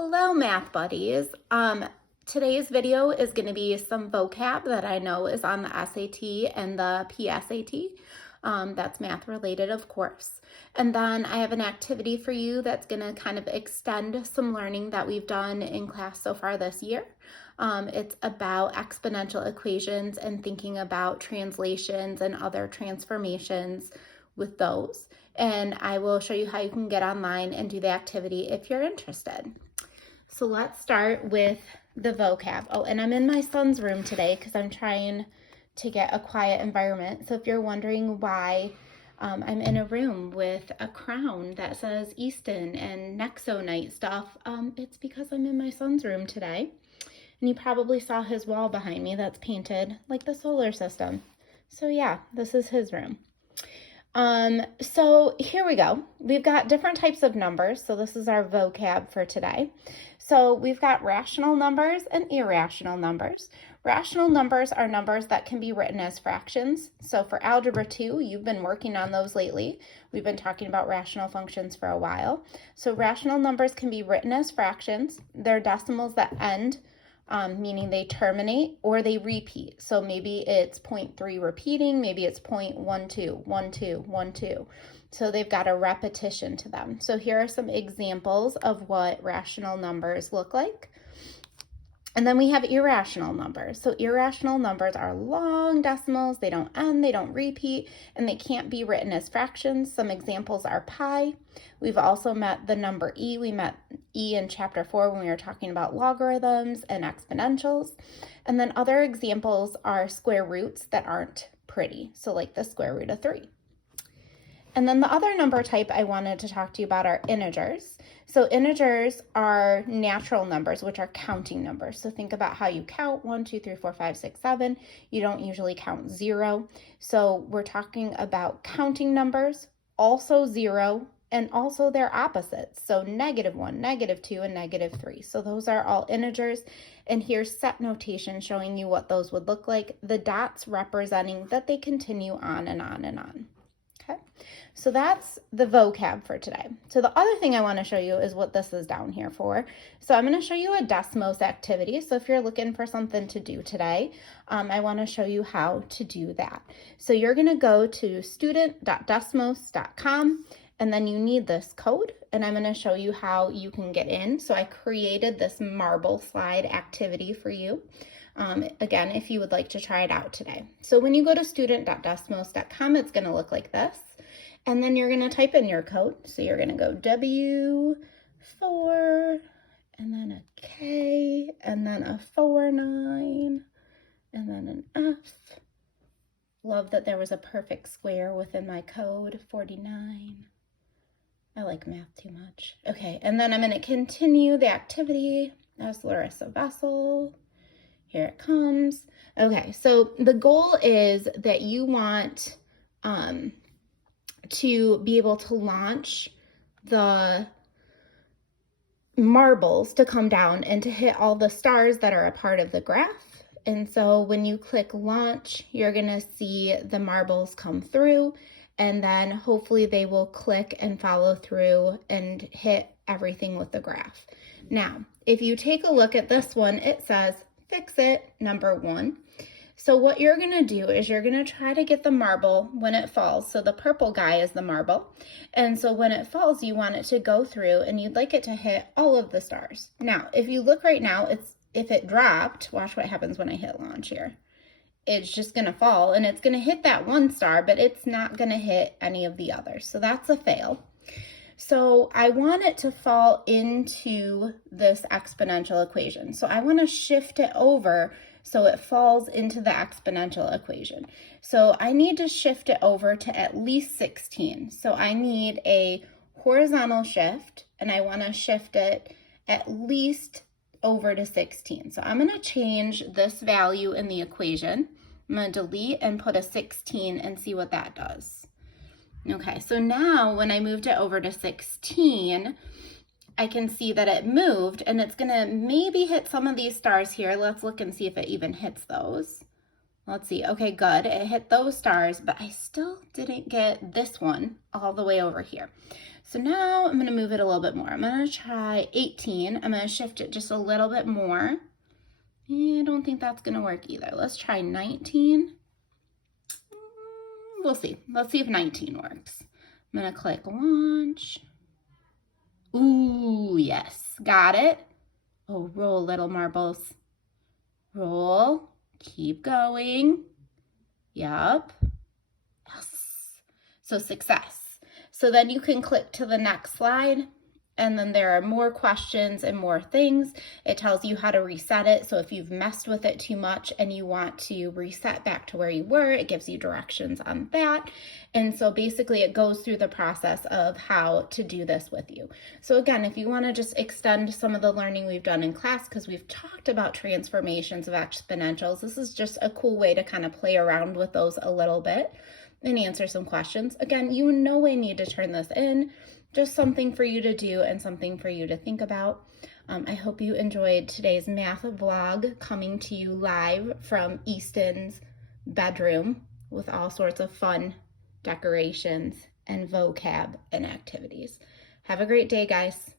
Hello, math buddies. Today's video is going to be some vocab that I know is on the SAT and the PSAT. That's math related, of course. And then I have an activity for you that's going to kind of extend some learning that we've done in class so far this year. It's about exponential equations and thinking about translations and other transformations with those. And I will show you how you can get online and do the activity if you're interested. So let's start with the vocab. Oh, and I'm in my son's room today because I'm trying to get a quiet environment. So if you're wondering why I'm in a room with a crown that says Easton and Nexonite stuff, it's because I'm in my son's room today. And you probably saw his wall behind me that's painted like the solar system. So yeah, this is his room. So here we go. We've got different types of numbers. So this is our vocab for today. So we've got rational numbers and irrational numbers. Rational numbers are numbers that can be written as fractions. So for Algebra 2, you've been working on those lately. We've been talking about rational functions for a while. So rational numbers can be written as fractions. They're decimals that end, meaning they terminate or they repeat. So maybe it's 0.3 repeating, maybe it's 0.12, 12, 12. So they've got a repetition to them. So here are some examples of what rational numbers look like. And then we have irrational numbers. So irrational numbers are long decimals. They don't end, they don't repeat, and they can't be written as fractions. Some examples are pi. We've also met the number e. We met e in chapter 4 when we were talking about logarithms and exponentials. And then other examples are square roots that aren't pretty. So like the square root of 3. And then the other number type I wanted to talk to you about are integers. So integers are natural numbers, which are counting numbers. So think about how you count 1, 2, 3, 4, 5, 6, 7. You don't usually count 0. So we're talking about counting numbers, also 0, and also their opposites. So -1, -2, and -3. So those are all integers. And here's set notation showing you what those would look like. The dots representing that they continue on and on and on. Okay, so that's the vocab for today. So the other thing I want to show you is what this is down here for. So I'm going to show you a Desmos activity. So if you're looking for something to do today, I want to show you how to do that. So you're going to go to student.desmos.com, and then you need this code, and I'm going to show you how you can get in. So I created this marble slide activity for you. Again, if you would like to try it out today. So when you go to student.desmos.com, it's going to look like this. And then you're going to type in your code. So you're going to go W4, and then a K, and then a 49, and then an F. Love that there was a perfect square within my code, 49. I like math too much. Okay, and then I'm going to continue the activity as Larissa Vessel. Here it comes. Okay, so the goal is that you want to be able to launch the marbles to come down and to hit all the stars that are a part of the graph. And so when you click launch, you're gonna see the marbles come through, and then hopefully they will click and follow through and hit everything with the graph. Now, if you take a look at this one, it says fix it, number 1. So what you're going to do is you're going to try to get the marble when it falls. So the purple guy is the marble. And so when it falls, you want it to go through, and you'd like it to hit all of the stars. Now, if you look right now, if it dropped, watch what happens when I hit launch here. It's just going to fall, and it's going to hit that one star, but it's not going to hit any of the others. So that's a fail. So I want it to fall into this exponential equation. So I want to shift it over so it falls into the exponential equation. So I need to shift it over to at least 16. So I need a horizontal shift, and I want to shift it at least over to 16. So I'm going to change this value in the equation. I'm going to delete and put a 16 and see what that does. Okay, so now when I moved it over to 16, I can see that it moved, and it's gonna maybe hit some of these stars here. Let's look and see if it even hits those. Let's see, okay, good, it hit those stars, but I still didn't get this one all the way over here. So now I'm going to move it a little bit more. I'm going to try 18. I'm going to shift it just a little bit more. I don't think that's going to work either. Let's try 19. We'll see. Let's see if 19 works. I'm going to click launch. Ooh, yes. Got it. Oh, roll, little marbles. Roll. Keep going. Yup. Yes. So success. So then you can click to the next slide, and then there are more questions and more things. It tells you how to reset it. So if you've messed with it too much and you want to reset back to where you were, it gives you directions on that. And so basically it goes through the process of how to do this with you. So again, if you want to just extend some of the learning we've done in class, because we've talked about transformations of exponentials, this is just a cool way to kind of play around with those a little bit and answer some questions. Again, you in no way need to turn this in, just something for you to do and something for you to think about. I hope you enjoyed today's math vlog coming to you live from Easton's bedroom with all sorts of fun decorations and vocab and activities. Have a great day, guys.